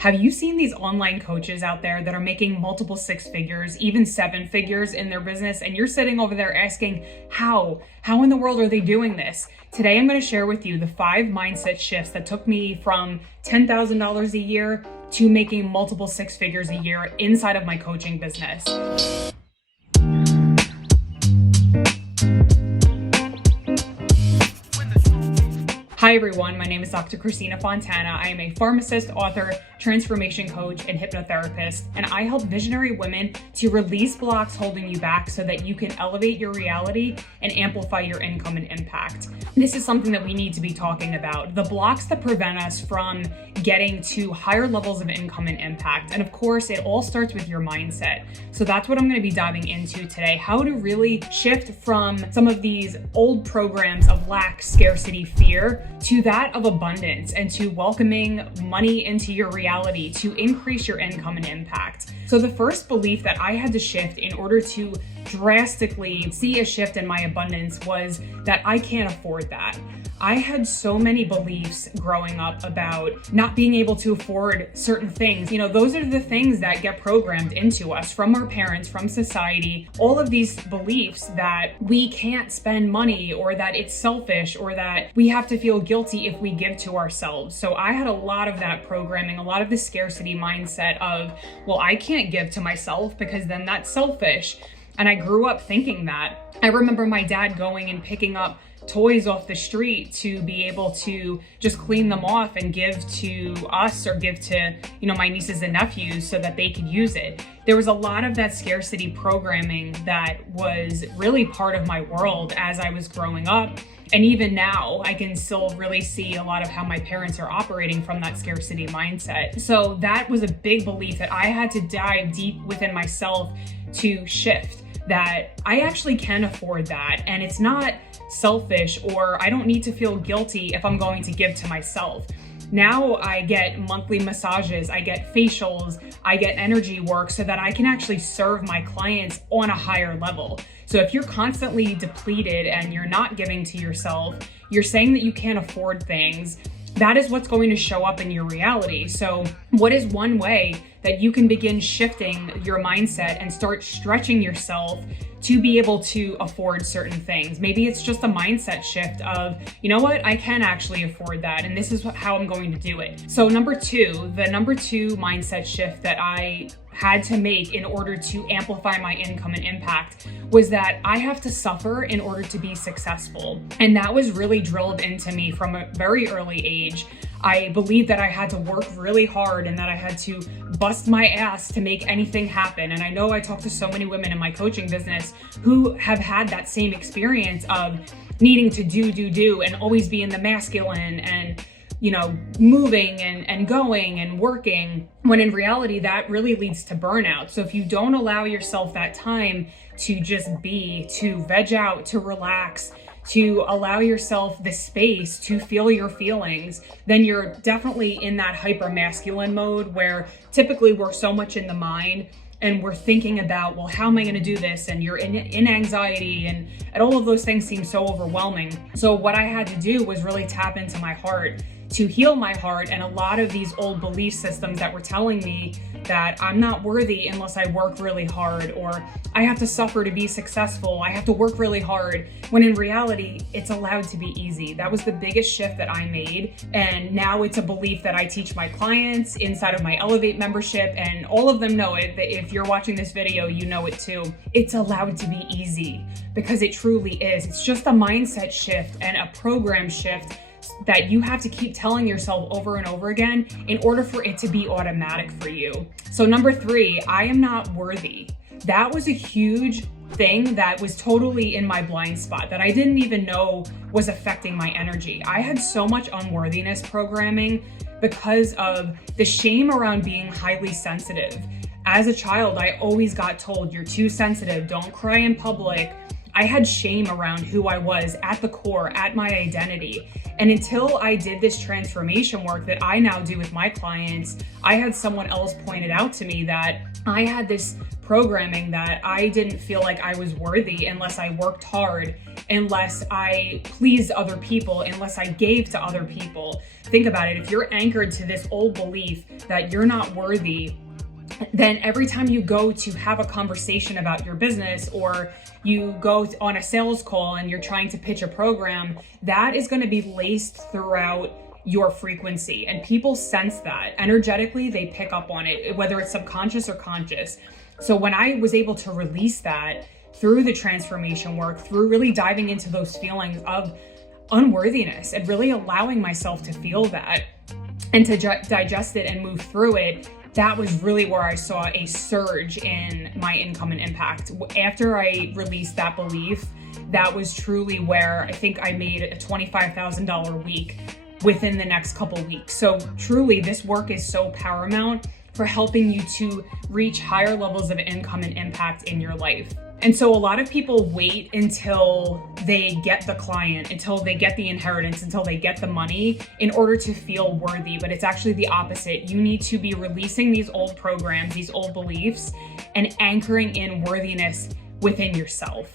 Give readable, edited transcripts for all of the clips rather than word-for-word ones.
Have you seen these online coaches out there that are making multiple six figures, even seven figures in their business? And you're sitting over there asking, how in the world are they doing this? Today, I'm going to share with you the 5 mindset shifts that took me from $10,000 a year to making multiple six figures a year inside of my coaching business. Hi everyone, my name is Dr. Christina Fontana. I am a pharmacist, author, transformation coach, and hypnotherapist, and I help visionary women to release blocks holding you back so that you can elevate your reality and amplify your income and impact. This is something that we need to be talking about, the blocks that prevent us from getting to higher levels of income and impact. And of course, it all starts with your mindset. So that's what I'm going to be diving into today, how to really shift from some of these old programs of lack, scarcity, fear, to that of abundance and to welcoming money into your reality to increase your income and impact. So the first belief that I had to shift in order to drastically see a shift in my abundance was that I can't afford that. I had so many beliefs growing up about not being able to afford certain things. You know, those are the things that get programmed into us from our parents, from society. All of these beliefs that we can't spend money, or that it's selfish, or that we have to feel guilty if we give to ourselves. So I had a lot of that programming, a lot of the scarcity mindset of, well, I can't give to myself because then that's selfish. And I grew up thinking that. I remember my dad going and picking up toys off the street to be able to just clean them off and give to us or give to, my nieces and nephews so that they could use it. There was a lot of that scarcity programming that was really part of my world as I was growing up. And even now, I can still really see a lot of how my parents are operating from that scarcity mindset. So that was a big belief that I had to dive deep within myself to shift, that I actually can afford that. And it's not selfish, or I don't need to feel guilty if I'm going to give to myself. Now I get monthly massages, I get facials, I get energy work so that I can actually serve my clients on a higher level. So if you're constantly depleted and you're not giving to yourself, you're saying that you can't afford things, that is what's going to show up in your reality. So what is one way that you can begin shifting your mindset and start stretching yourself to be able to afford certain things? Maybe it's just a mindset shift of, you know what, I can actually afford that, and this is how I'm going to do it. So the number two mindset shift that I had to make in order to amplify my income and impact was that I have to suffer in order to be successful. And that was really drilled into me from a very early age. I believed that I had to work really hard and that I had to bust my ass to make anything happen. And I know I talk to so many women in my coaching business who have had that same experience of needing to do and always be in the masculine and moving and going and working, when in reality that really leads to burnout. So if you don't allow yourself that time to just be, to veg out, to relax, to allow yourself the space to feel your feelings, then you're definitely in that hyper masculine mode where typically we're so much in the mind and we're thinking about, well, how am I going to do this? And you're in anxiety and all of those things seem so overwhelming. So what I had to do was really tap into my heart to heal my heart and a lot of these old belief systems that were telling me that I'm not worthy unless I work really hard, or I have to suffer to be successful, I have to work really hard, when in reality, it's allowed to be easy. That was the biggest shift that I made. And now it's a belief that I teach my clients inside of my Elevate membership, and all of them know it. If you're watching this video, you know it too. It's allowed to be easy because it truly is. It's just a mindset shift and a program shift that you have to keep telling yourself over and over again in order for it to be automatic for you. So number 3, I am not worthy. That was a huge thing that was totally in my blind spot that I didn't even know was affecting my energy. I had so much unworthiness programming because of the shame around being highly sensitive. As a child, I always got told, you're too sensitive, don't cry in public. I had shame around who I was at the core, at my identity. And until I did this transformation work that I now do with my clients, I had someone else pointed out to me that I had this programming that I didn't feel like I was worthy unless I worked hard, unless I pleased other people, unless I gave to other people. Think about it. If you're anchored to this old belief that you're not worthy, then every time you go to have a conversation about your business, or you go on a sales call and you're trying to pitch a program, that is going to be laced throughout your frequency, and people sense that energetically. They pick up on it, whether it's subconscious or conscious. So when I was able to release that through the transformation work, through really diving into those feelings of unworthiness and really allowing myself to feel that and to digest it and move through it, that was really where I saw a surge in my income and impact. After I released that belief, that was truly where I think I made a $25,000 a week within the next couple weeks. So truly, this work is so paramount for helping you to reach higher levels of income and impact in your life. And so a lot of people wait until they get the client, until they get the inheritance, until they get the money in order to feel worthy. But it's actually the opposite. You need to be releasing these old programs, these old beliefs, and anchoring in worthiness within yourself.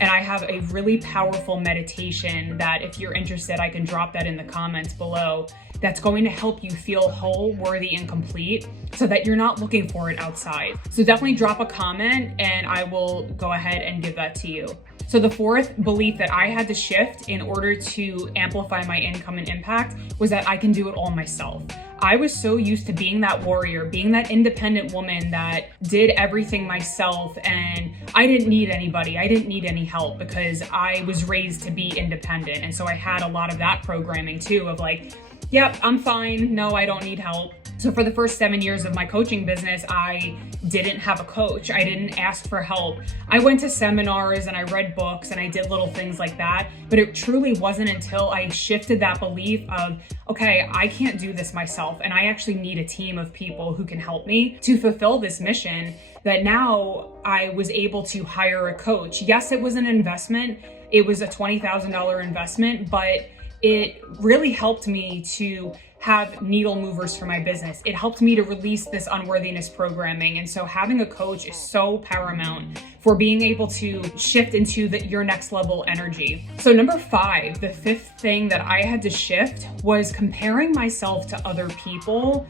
And I have a really powerful meditation that, if you're interested, I can drop that in the comments below. That's going to help you feel whole, worthy, and complete so that you're not looking for it outside. So definitely drop a comment and I will go ahead and give that to you. So the fourth belief that I had to shift in order to amplify my income and impact was that I can do it all myself. I was so used to being that warrior, being that independent woman that did everything myself, and I didn't need anybody. I didn't need any help because I was raised to be independent. And so I had a lot of that programming too of like, yep, I'm fine. No, I don't need help. So for the first 7 years of my coaching business, I didn't have a coach. I didn't ask for help. I went to seminars and I read books and I did little things like that. But it truly wasn't until I shifted that belief of, okay, I can't do this myself, and I actually need a team of people who can help me to fulfill this mission, that now I was able to hire a coach. Yes, it was an investment. It was a $20,000 investment, but it really helped me to have needle movers for my business. It helped me to release this unworthiness programming. And so having a coach is so paramount for being able to shift into your next level energy. So number 5, the fifth thing that I had to shift was comparing myself to other people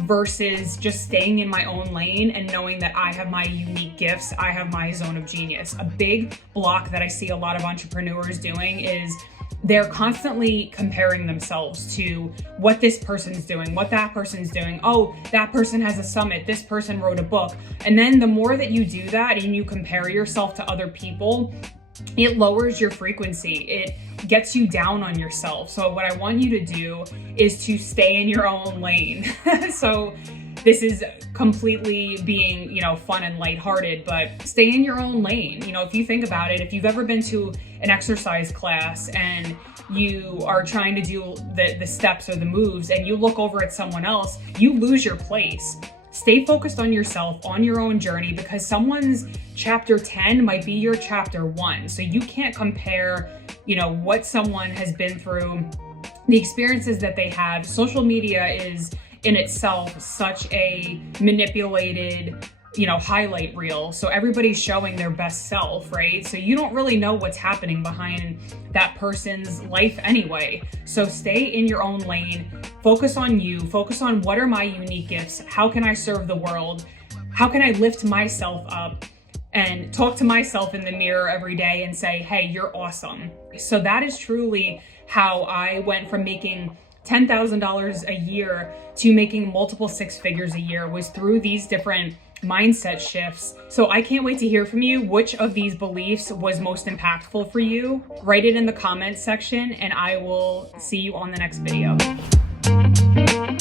versus just staying in my own lane and knowing that I have my unique gifts. I have my zone of genius. A big block that I see a lot of entrepreneurs doing is they're constantly comparing themselves to what this person's doing, what that person's doing. Oh, that person has a summit, this person wrote a book. And then the more that you do that and you compare yourself to other people, it lowers your frequency. It gets you down on yourself. So what I want you to do is to stay in your own lane. So this is completely being, fun and lighthearted, but stay in your own lane. If you think about it, if you've ever been to an exercise class and you are trying to do the steps or the moves and you look over at someone else, you lose your place. Stay focused on yourself, on your own journey, because someone's chapter 10 might be your chapter 1. So you can't compare, what someone has been through, the experiences that they have. Social media is in itself such a manipulated, highlight reel. So everybody's showing their best self, right? So you don't really know what's happening behind that person's life anyway. So stay in your own lane, focus on you, focus on what are my unique gifts? How can I serve the world? How can I lift myself up and talk to myself in the mirror every day and say, hey, you're awesome. So that is truly how I went from making $10,000 a year to making multiple 6 figures a year, was through these different mindset shifts. So I can't wait to hear from you. Which of these beliefs was most impactful for you? Write it in the comments section and I will see you on the next video.